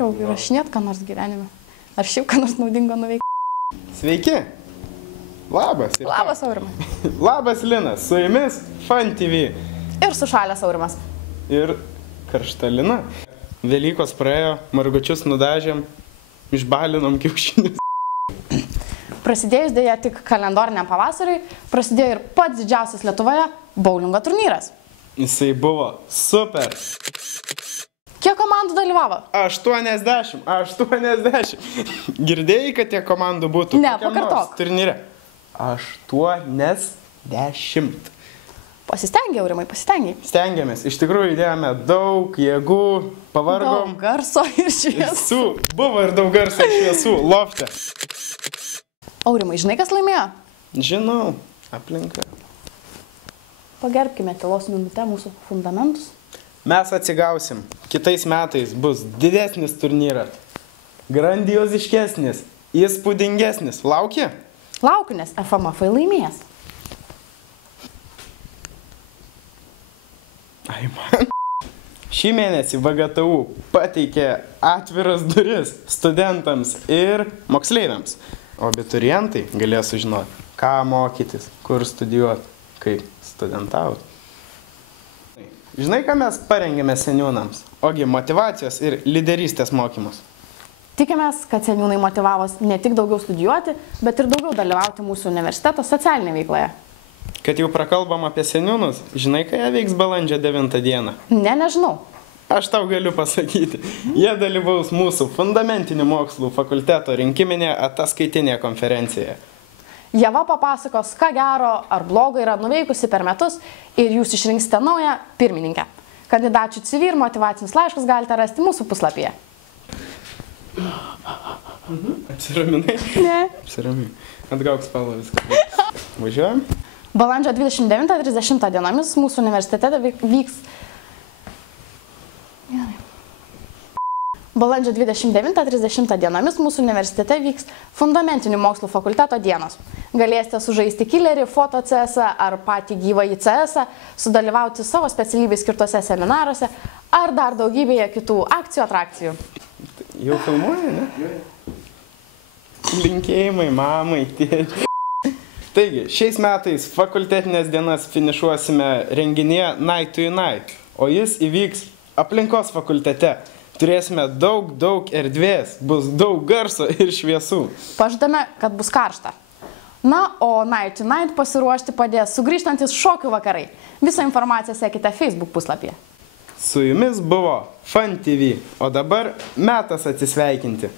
Mokiau įrašinėt ką nors gyvenime. Ar šiaip ką nors naudingo nuveikti. Sveiki. Labas. Labas, Aurimai. Labas, Linas. Su jumis Fun TV. Ir sušalęs Aurimas. Ir karšta Lina. Velykos praėjo, margučius nudažėm, išbalinom kiaušinius. Prasidėjus dėja tik kalendoriniam pavasariui, prasidėjo ir pats didžiausias Lietuvoje boulingo turnyras. Jisai buvo super. Kiek komandų dalyvavo? 80. Girdėjai, kad tiek komandų būtų? Ne, pakartok. Turnyre. 80. Pasistengiai, Aurimai, pasistengiai. Stengiamės. Iš tikrųjų įdėjome daug jėgų, pavargom. Daug garso ir šviesų. Buvo ir daug garso ir šviesų. Lofte. Aurimai, žinai, kas laimėjo? Žinau. Aplinka. Pagerbkime tylos minutę mūsų fundamentus. Mes atsigausim. Kitais metais bus didesnis turnyras. Grandioziškesnis. Įspūdingesnis. Lauki? Laukiu, nes FMF laimės. Ai man. Šį mėnesį VGTU pateikė atviras duris studentams ir moksleiviams. O abiturientai galės sužinoti, ką mokytis, kur studijuoti, kaip studentauti. Žinai, ką mes parengėme seniūnams? Ogi motyvacijos ir lyderystės mokymus. Tikimės, kad seniūnai motyvavos ne tik daugiau studijuoti, bet ir daugiau dalyvauti mūsų universiteto socialinėje veikloje. Kad jau prakalbam apie seniūnus, žinai, ką jie veiks balandžio 9 dieną? Ne, nežinau. Aš tau galiu pasakyti. Jie dalyvaus mūsų fundamentinių mokslų fakulteto rinkiminėje ataskaitinėje konferencijoje. Ieva papasakos, ką gero ar blogo yra nuveikusi per metus ir jūs išrinksite naują pirmininkę. Kandidačių CV ir motyvacinius laiškus galite rasti mūsų puslapyje. Apsiraminai? Ne. Apsiraminai. Atgauk spalvą viską. Važiuojam? Balandžio 29-30 dienomis mūsų universitete vyks... Balandžio 29-30 dienomis mūsų universitete vyks fundamentinių mokslų fakulteto dienos. Galėsite sužaisti killerį, foto CS ar patį gyvąjį CS, sudalyvauti savo specialybei skirtose seminaruose ar dar daugybėje kitų akcijų, atrakcijų. Jau filmuoji, ne? Linkėjimai mamai, tėčiai. Taigi, šiais metais fakultetinės dienas finišuosime renginyje Night to Unite, o jis įvyks aplinkos fakultete. Turėsime daug erdvės, bus daug garso ir šviesų. Pažadame, kad bus karšta. Na, o Night to Unite pasiruošti padės sugrįžtantis šokių vakarai. Visą informaciją sekite Facebook puslapyje. Su jumis buvo Fun TV, o dabar metas atsisveikinti.